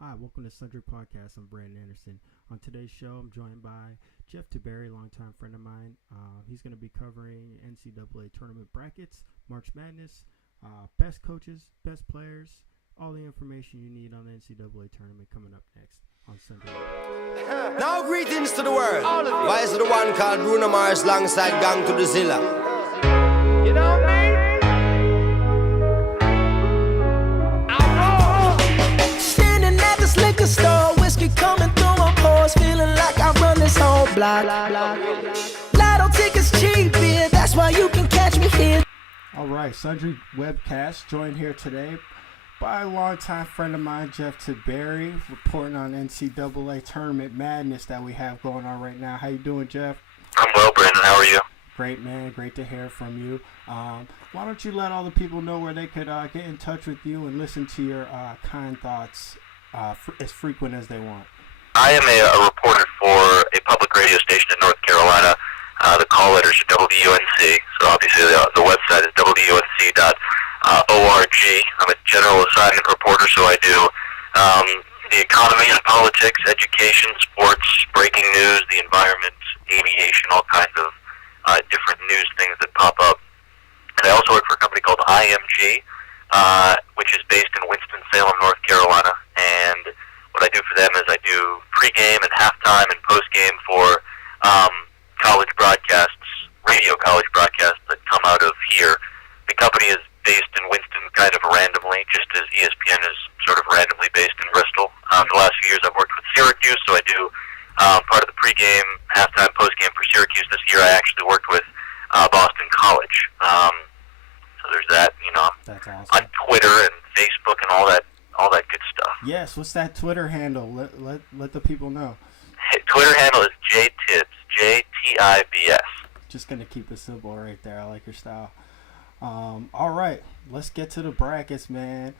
Hi, welcome to Sundry Webcast. I'm Brandon Anderson. On today's show, I'm joined by Jeff Tiberii, longtime friend of mine. He's going to be covering NCAA tournament brackets, March Madness, best coaches, best players, all the information you need on the NCAA tournament coming up next on Sundry. Now greetings to the world. Vice of the one called Bruno Mars alongside Gang to the Zilla. You know what I mean? Standing at this liquor store, whiskey coming through my pores, feeling like I run this whole block. Lotto tickets cheap, yeah, that's why you can catch me here. All right, Sundry Webcast, joined here today by a longtime friend of mine, Jeff Tiberii, reporting on NCAA tournament madness that we have going on right now. How you doing, Jeff? I'm well, Brandon. How are you? Great, man. Great to hear from you. Why don't you let all the people know where they could get in touch with you and listen to your kind thoughts as frequent as they want? I am a reporter for a public radio station in North Carolina. The call letters are WUNC, so obviously the website is WUNC.org. I'm a general assignment reporter, so I do the economy and politics, education, sports, breaking news, the environment, aviation, all kinds of different news things that pop up. And I also work for a company called IMG, which is based in Winston-Salem, North Carolina. And what I do for them is I do pregame and halftime and postgame for college broadcasts, radio college broadcasts that come out of here. The company is based in Winston kind of randomly, just as ESPN is sort of randomly based in Bristol. The last few years I've worked with Syracuse, so I do part of the pregame, halftime, postgame for Syracuse. This year I actually worked with Boston College. So there's that, That's awesome. on Twitter and Facebook and all that good stuff. Yes, what's that Twitter handle? Let the people know. Twitter handle is JTibs, JTIBS. Just going to keep it simple right there. I like your style. All right, let's get to the brackets, man.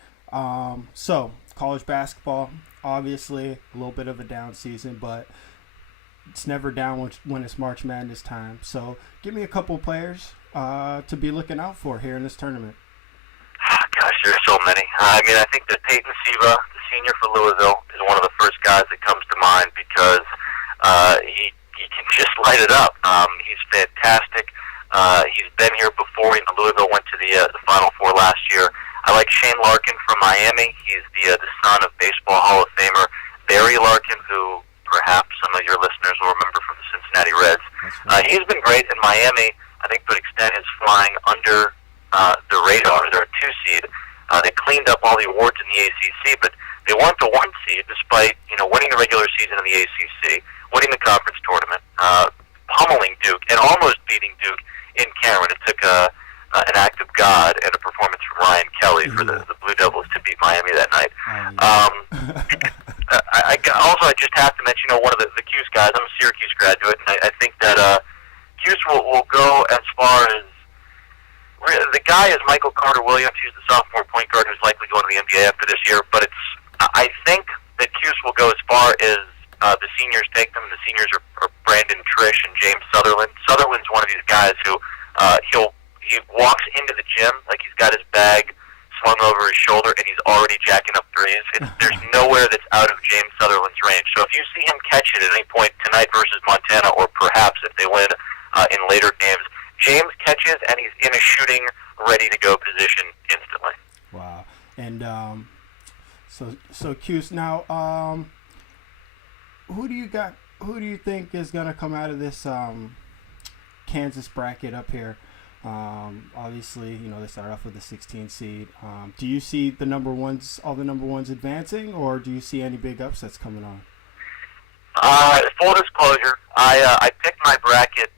So, college basketball, obviously a little bit of a down season, but it's never down when it's March Madness time. So, give me a couple players to be looking out for here in this tournament. Gosh, there's so many. I think that Peyton Siva, the senior for Louisville, is one of the first guys that comes to mind because he can just light it up. He's fantastic. He's been here before. Louisville went to the Final Four last year. I like Shane Larkin from Miami. He's the son of Baseball Hall of Famer Barry Larkin, who perhaps some of your listeners will remember from the Cincinnati Reds. He's been great in Miami. I think to an extent is flying under the radar. They're a 2 seed. They cleaned up all the awards in the ACC, but they weren't the 1 seed despite winning the regular season in the ACC, winning the conference tournament, pummeling Duke, and almost beating Duke in Cameron. It took an act of God and a performance from Ryan Kelly for the Blue Devils to beat Miami that night. I just have to mention one of the Cuse guys. I'm a Syracuse graduate, and I think that Cuse will go as far as the guy is Michael Carter-Williams. He's the sophomore point guard who's likely going to the NBA after this year. But I think that Cuse will go as far as the seniors take them. The seniors are Brandon Trish and James Sutherland. Sutherland's one of these guys who he walks into the gym like he's got his bag slung over his shoulder and he's already jacking up threes. There's nowhere that's out of James Sutherland's range. So if you see him catch it at any point tonight versus Montana, or perhaps if they win in later games, James catches and he's in a shooting, ready-to-go position instantly. Wow. And so Cuse, now who do you think is going to come out of this Kansas bracket up here? Obviously, they start off with a 16 seed. Do you see all the number ones advancing, or do you see any big upsets coming on? Full disclosure, I picked my bracket,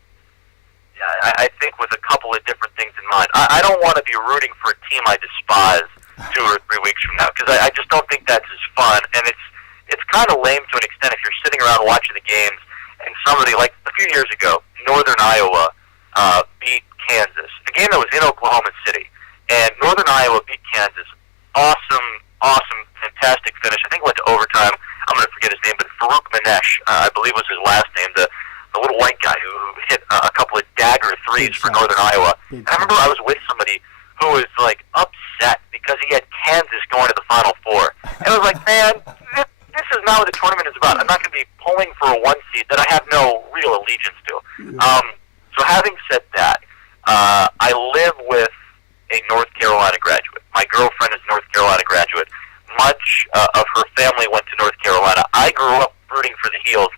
I think, with a couple of different things in mind. I don't want to be rooting for a team I despise 2 or 3 weeks from now, because I just don't think that's as fun, and it's kind of lame to an extent if you're sitting around watching the games and somebody, like a few years ago, Northern Iowa beat Kansas, a game that was in Oklahoma City, and Northern Iowa beat Kansas. Awesome, fantastic finish. I think it went to overtime. I'm going to forget his name, but Farouk Manesh, I believe was his last name, the little white guy who hit a couple of dagger threes for Northern Iowa. And I remember I was with somebody who was upset because he had Kansas going to the Final Four. And I was like, man, not what the tournament is about. I'm not going to be pulling for a 1 seed that I have no real allegiance to. So having said that, I live with a North Carolina graduate. My girlfriend is a North Carolina graduate. Much of her family went to North Carolina. I grew up rooting for the Heels.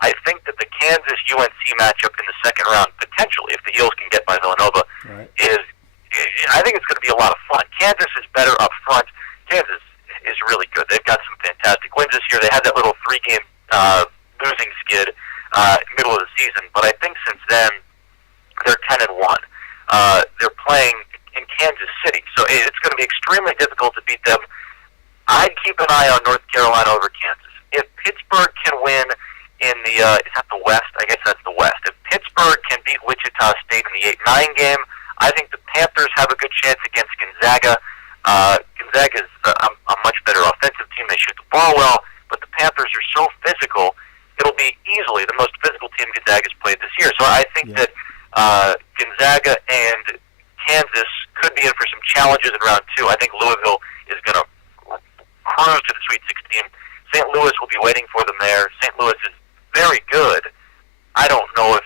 I think that the Kansas-UNC matchup in the second round, potentially, if the Heels can get by Villanova, I think it's going to be a lot of fun. Kansas is better up front. Kansas is really good. They've got some fantastic wins this year. They had that little 3-game losing skid middle of the season, but I think since then they're 10-1. They're playing in Kansas City, so it's going to be extremely difficult to beat them. I'd keep an eye on North Carolina over Kansas. If Pittsburgh can win in the is that the West? I guess that's the West. If Pittsburgh can beat Wichita State in the 8-9 game, I think the Panthers have a good chance against Gonzaga. Gonzaga's a much better offensive team. They shoot the ball well, but the Panthers are so physical. It'll be easily the most physical team Gonzaga's played this year. So I think that Gonzaga and Kansas could be in for some challenges in round 2. I think Louisville is going to cruise to the Sweet 16. St. Louis will be waiting for them there. St. Louis is very good. I don't know if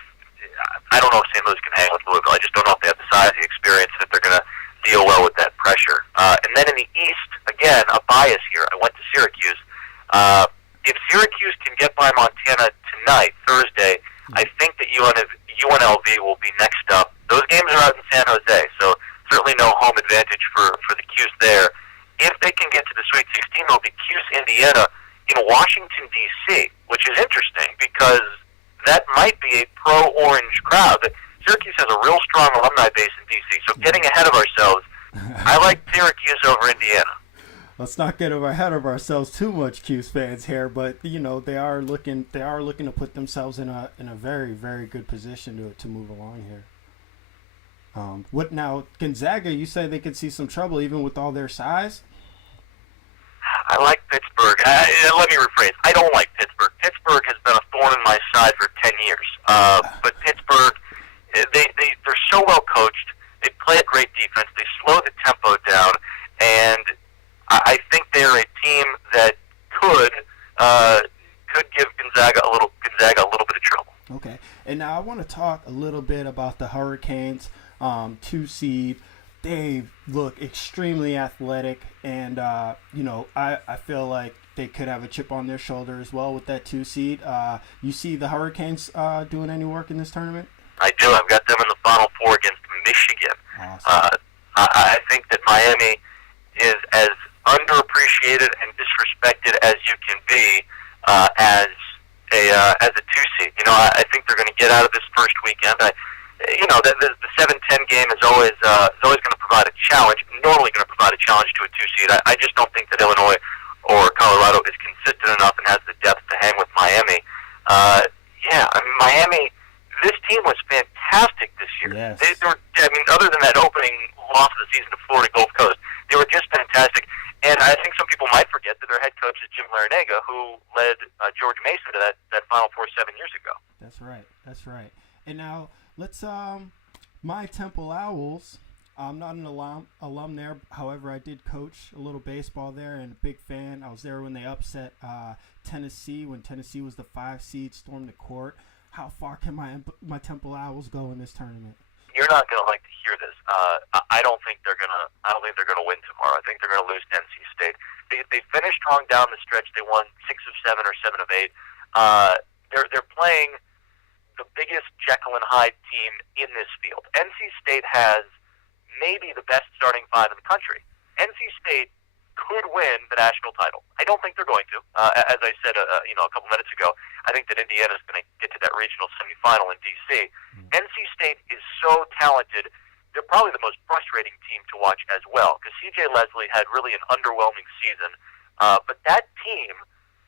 St. Louis can hang with Louisville. I just don't know if they have the size, the experience, and if they're going to deal well with that pressure. And then in the East, again, a bias here. I went to Syracuse. If Syracuse can get by Montana tonight, Thursday, I think that UNLV will be next up. Those games are out in San Jose, so certainly no home advantage for the Cuse there. If they can get to the Sweet 16, it'll be Cuse, Indiana, in Washington, D.C., which is interesting because that might be a pro-orange crowd. Syracuse has a real strong alumni base in D.C., so getting ahead of ourselves, I like Syracuse over Indiana. Let's not get ahead of ourselves too much, Cuse fans here, but they are looking to put themselves in a very, very good position to move along here. What now, Gonzaga? You say they could see some trouble even with all their size. I like Pittsburgh. Let me rephrase. I don't like Pittsburgh. Pittsburgh has been a thorn in my side for 10 years. But Pittsburgh, they're so well coached. They play a great defense. They slow the tempo down, and I think they're a team that could give Gonzaga a little bit of trouble. Okay, and now I want to talk a little bit about the Hurricanes, 2 seed. They look extremely athletic, and I feel like they could have a chip on their shoulder as well with that 2 seed. You see the Hurricanes doing any work in this tournament? I do. I've got them in the Final Four against Michigan. Awesome. I think that Miami is as underappreciated and disrespected as you can be as a 2 seed. I think they're going to get out of this first weekend. The 7-10 game is always going to provide a challenge. Normally going to provide a challenge to a 2 seed. I just don't think that Illinois or Colorado is consistent enough and has the depth to hang with Miami. Miami. This team was fantastic this year. Yes. They were, other than that opening loss of the season to Florida Gulf Coast, they were just fantastic. And I think some people might forget that their head coach is Jim Larinaga, who led George Mason to that Final Four 7 years ago. That's right. And now let's my Temple Owls. I'm not an alum there. However, I did coach a little baseball there and a big fan. I was there when they upset Tennessee, when Tennessee was the 5 seed, stormed the court. How far can my Temple Owls go in this tournament? You're not going to like to hear this. I don't think they're going to win tomorrow. I think they're going to lose to NC State. They finished strong down the stretch. They won 6 of 7 or 7 of 8. They're playing the biggest Jekyll and Hyde team in this field. NC State has maybe the best starting 5 in the country. NC State could win the national title. I don't think they're going to. As I said, a couple minutes ago, I think that Indiana is going to get to that regional semifinal in D.C. NC State is so talented. They're probably the most frustrating team to watch as well because C.J. Leslie had really an underwhelming season. But that team,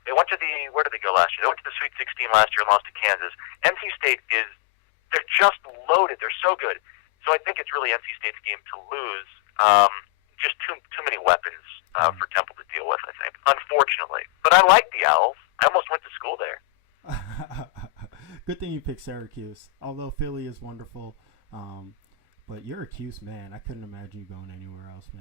they went to where did they go last year? They went to the Sweet 16 last year and lost to Kansas. NC State they're just loaded. They're so good. So I think it's really NC State's game to lose. Just too many weapons for Temple to deal with, I think, unfortunately. But I like the Owls. I almost went to school there. Good thing you picked Syracuse, although Philly is wonderful. But you're a Cuse man. I couldn't imagine you going anywhere else, man.